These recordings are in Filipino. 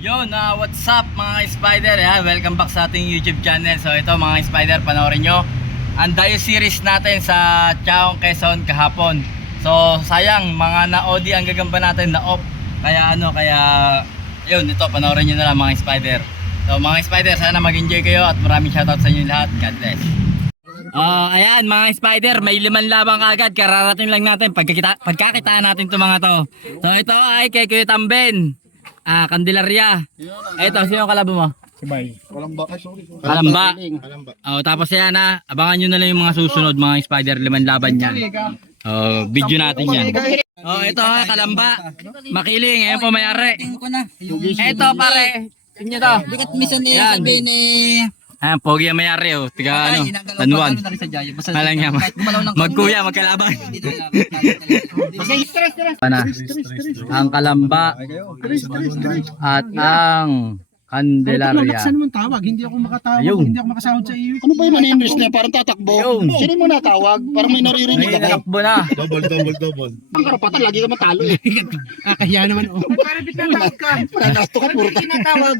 What's up mga spider? Welcome back sa ating YouTube channel. So ito mga spider, panoorin nyo ang Dayo series natin sa Chaong, Quezon kahapon. So sayang, mga na-OD ang gagamba natin na off. Kaya ito panoorin nyo na lang mga spider. So mga spider, sana mag-enjoy kayo at maraming shoutout sa inyo lahat. God bless. Ayan mga spider, may 5 labang kagad. Kararating lang natin pagkakitaan natin itong mga to. So ito ay kay Kuya Tamben, Candelaria. Ito, sino kalabo mo? Si Bay. Kalamba. Tapos yan abangan nyo na lang yung mga susunod mga spider, 5 laban yan. Video natin yan. Ito Kalamba, Makiling, ayan po may-ari. Ito pare, tingnan to. Bikat misan niya sabi ni Ayan, pogi ang may-ari tiga Tanuan. Alang niya, magkuya, magkalaban. Ang Kalamba at ang Candelaria. Laksan mo tawag, hindi ako makatawag, Ayun. hindi ako makasahod sa iyo. Ano ba yung maninris na parang tatakbo? Ayun. Sino mo natawag? Parang may naririnig ako. Takbo na. Double. Ang karapatan, lagi ka matalo eh. Kaya naman oh. para bitawag ka. Pananasto ka, puro tayo. Tinatawag.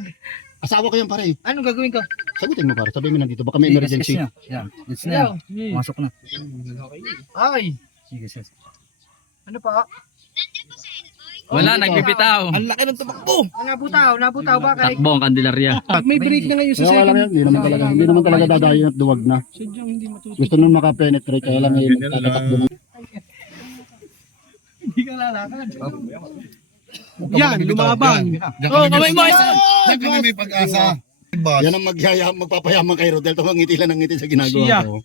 Asawa ko yan pare. Anong gagawin ko? Sagutin mo pare, sabihin mo nandito, baka may emergency. It's na. Masok na. Ay. Sige. Ano pa? Wala, nagbibitaw. Ang laki ng tumakbo. Nabutaw ba kay? Takbo ang Candelaria. May break na ngayon sa Kaya wala second. yan, hindi naman talaga dadayo at duwag na. Sadyang hindi matutuwa. Gusto nung makapenetrate, kaya lang yung tatakbo mo. Hindi ka lalakad. Yan, lumaban. Kamay mo! May pag-asa. Yan ang magpapayaman kay Rodel, tumangiti lang ng ngiti sa ginagawa Siya. ko.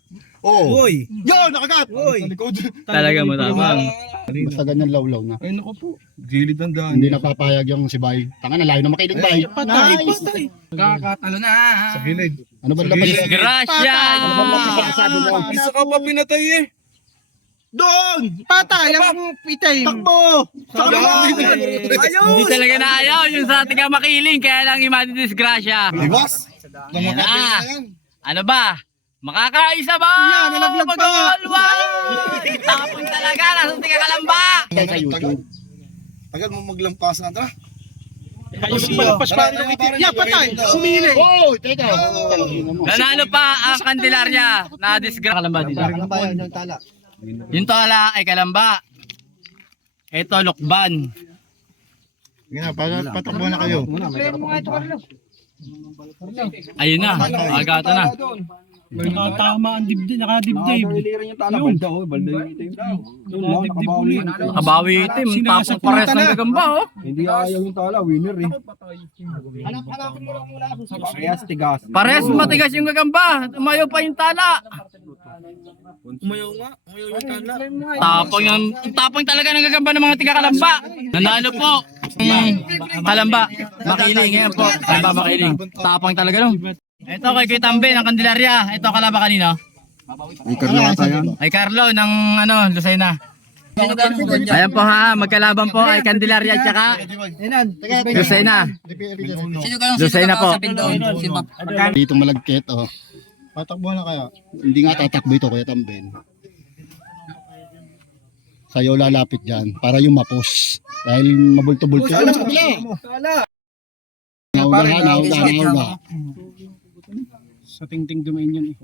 Oh. Uy. Yo, nakagat! Talaga mo tapang. Basta ganyan lawlaw na. Ay naku po. Gilid ng daan. Hindi napapayag yung si Bay. Tanga na, layo na makinig Bay. Patay. Kakatalo na. Sa gilid. Ano ba labas? Disgrasya! Ano ba sabi mo? Isa ka pa pinatay eh. Doon! Patay ang pitay. Takbo! Hindi talaga na ayaw yung sa ating Makiling, kaya lang imadidisgrasya. Libas! Ayan na. Ano ba? Makakaisa ba? Yan, nalaglag pa nga. Tapon talaga, nasa tika Kalamba. Sa YouTube. Tagal mo maglampasan ata. Yung palagpas pa rin ng itim. Yan, patay. Sumili. Oh, teka. Nanalo pa ang Candelaria na disgrasya. Kalamba dito. Yung tala ay Kalamba. Ito Lokban. Patakbo na kayo. Pero mo nga ito Carlo. Ayun na, agata na. Nakatama ang dibdib. Nakadibdib. Yun. Nakadibdib uli. Nakabawi itim, tapos pares ng gagamba Hindi ayaw yung tala, winner eh. Kaya tigas. Pares matigas yung gagamba, umayaw pa yung tala. Umayaw yung tala. Tapang talaga ng gagamba ng mga tiga Kalamba. Nanalo po. Kalamba, Makiling ngayon po. Kalamba, Makiling. Tapang talaga no. Ito kay Kuya Tamben ng Candelaria. Ito Kalamba kanino? Ay Carlo ng Lucena. Ayan po magkalaban po ay Candelaria at saka Lucena. Sino ka Lucena po. Dito malagkit, oh. Patakbo na kaya. Hindi nga tatakbo ito, Kuya Tamben. Sa'yo lalapit dyan para yung mapos. Dahil mabulto-bulto. Ano sa kabila? Nauga. Sa Tingting Dominion eh.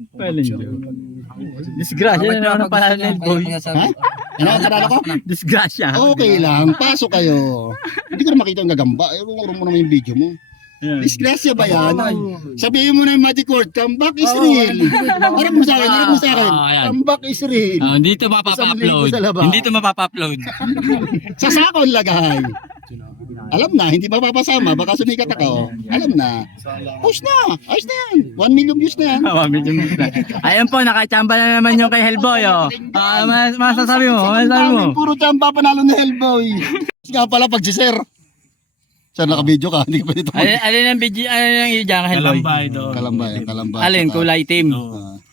Disgrasya na naman pala ng Hellboy. Ha? Ano ang karala ko? Disgrasya. Okay lang, pasok kayo. Hindi ko na makita yung gagamba. Urong mo naman yung video mo. Disgrasya ba yan? Sabihin mo na yung magic word, comeback is real. Harap mo sa akin. Ayan. Comeback is real. Hindi ito mapapa-upload. Sa labas. Hindi ito mapapa-upload. Sa sakon lagay. Alam na, hindi mapapasama. Baka sumikat ako. Alam na. Post na. Ayos na yan. 1 million views na yan. Ayan po, nakachamba na naman yung kay Hellboy. Masasabi mo. Puro tsamba panalo ni Hellboy. Nga pala pag si Sir. Sir, naka-video ka. Hindi ka pwede ito. Alin ang video, alin ang iyo dyan, Hellboy? Kalamba. Alin, kulay team.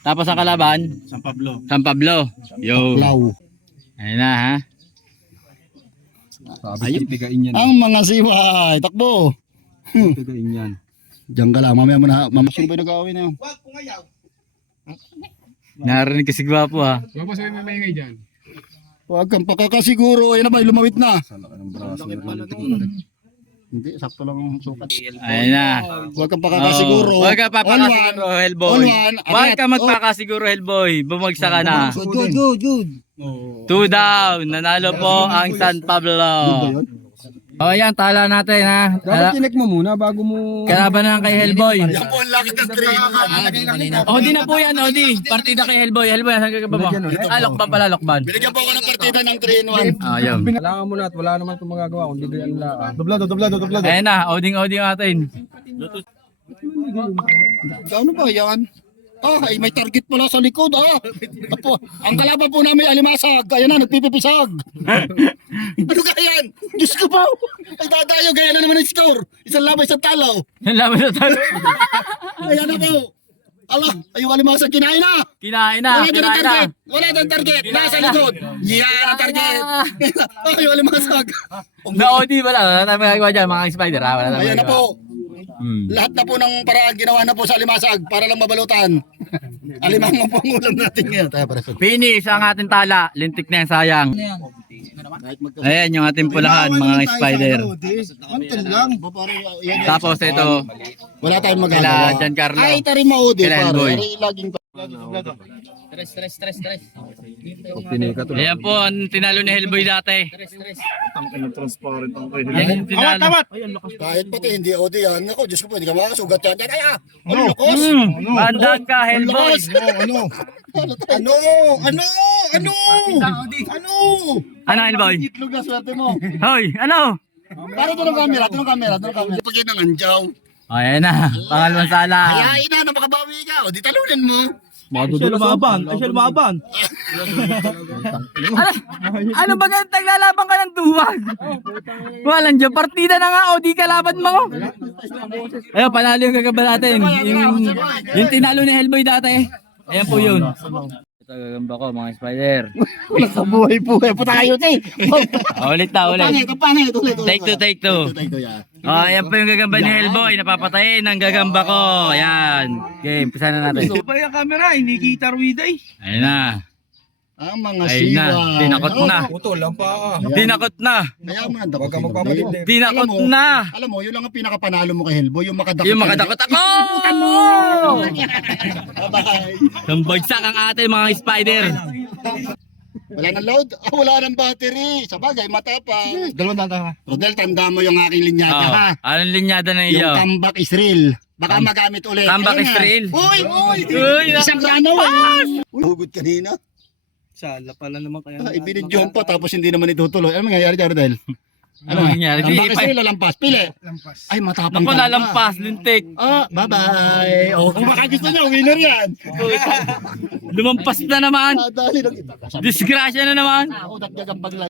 Tapos ang kalaban? San Pablo. San Pablo. Yo. Law. Ayun na ha. Ayun, tigain yan. Ang mga siway. Takbo. Tigain yan. Diyan ka lang. Mamaya mo na. Sino ba yung nag-aaway na yun? Narinig kasi gwapo ha. Huwag mo sabi mamay dyan. Huwag kang pakakasiguro. Ayan na ba, lumawit na. Hindi, sakto lang ang sukat. Ayun na. Huwag kang pakakasiguro. Huwag ka papakasiguro, Hellboy. All one. Huwag ka magpakasiguro, Hellboy. Bumagsak ka na. Good. 2 down. Nanalo po ang San Pablo. O yan, tala natin ha. Dapat chinek mo muna bago mo... Kalaban na lang kay Hellboy. Yan po ang laki ng train. Odi na po yan, Odi. Partida kay Hellboy. Hellboy, saan ka ba mo? Ah, lokban pala, lokban. Binigyan po ako ng partida ng 3-in-1. Ah, yun. Kailangan mo na at wala naman itong magagawa kung di ganyan lang. Doblado. Ayan na, oding-oding natin. Ano ba yan? Ay, may target pala sa likod, Apo, ang kalaban po namin alimasag. Ayan na, nagpipipisag. Ano kaya yan? Diyos ko po. Ay, dadayo, gaya na naman ang score. Isang labay sa talaw. Ang laban na tayo. Ayan na po. Ala, ay, yung alimasag, kinain na. Kinain na, Wala din ang kinain na. target. Wala din ang target. Nasa likod. Yan ang target. Ay, yung alimasag. Na Odi wala. Wala tayong magagawa dyan, mga spider ha. Wala tayong Ayan na magagawa. po. Lahat na po ng paraan ginawa na po sa alimasag para lang mabalutan. Alimang po ang ulam natin ngayon. Tayo para sa Finish ang ating tala. Lintik na yan, sayang. Ayan yung ating pulahan, mga spider. Anton lang. Tapos ito, Wala tayong kila magagawa. Giancarlo. Ay, tari maudi. Kila Hellboy. Laging Tinika to. Ayan po, ang tinalo ni Hellboy dati. Yan yung tinalo. kahit pati hindi odi yan. Ako, Diyos ko po, hindi ka makakasugat yan. Ay, ano, lakos? Bandang ka, Hellboy. Ano, Hellboy? Itlog na swerte mo. Hoy, ano? Para doon ang camera. Pag yan ang anjaw. Ayan na, pangalawang sala. Hayain na, makabawi ka. O, di talunin mo. Siya lumaban. Ano ba ganun naglalaban ka ng duwag? Walang dyan, partida na nga, o di kalaban mo. Ayun, panalo yung gagamba natin. Yung tinalo ni Hellboy dati. Ayan po yun. Ito gagamba ko, mga spider. Wala sa buhay. Puta kayo, te. Ulit na, ulit. Pangit. Ulit. Take two. yan. Oh, ayan po yung gagamba ni Hellboy. Napapatayin ang gagamba ko. Ayan. Okay, umpisa na natin. Ito pa yung camera, hindi kita ruida eh. Ayun na. Ang mga Ayun na. siwa. Tinakot na. Puto lang pa. Tinakot na. Kaya mo nang Huwag ka magpapalindir. Tinakot na. Alam mo, yun lang ang pinakapanalo mo kay Hellboy, yung makadakot. Yung makadakot ako! Bye-bye. Nambagsak ang ating mga spider. Wala nang load? Wala nang battery. Sa bagay, matapang. Dalawang tanda. Rodel, tanda mo yung aking linyada, ha? Anong linyada na Yung iyo? comeback is real. Baka magamit ulit. Comeback Ayun is na. real? Uy! Uy, Isang grano. Hugot kanina. Sala pala naman kaya. Ibinidyohan pa tapos hindi naman itutuloy. Ano mangyayari dyan, Rodel? Ano nangyari? Comeback is real o lampas? Pili. Ay, matapang Naku, ka. nalampas, lintik. Bye-bye. O, kung baka gusto nyo, winner yan. Lumampas na naman. Dali lang ito. Disgrasya na naman. Ako, nagkagambag lang.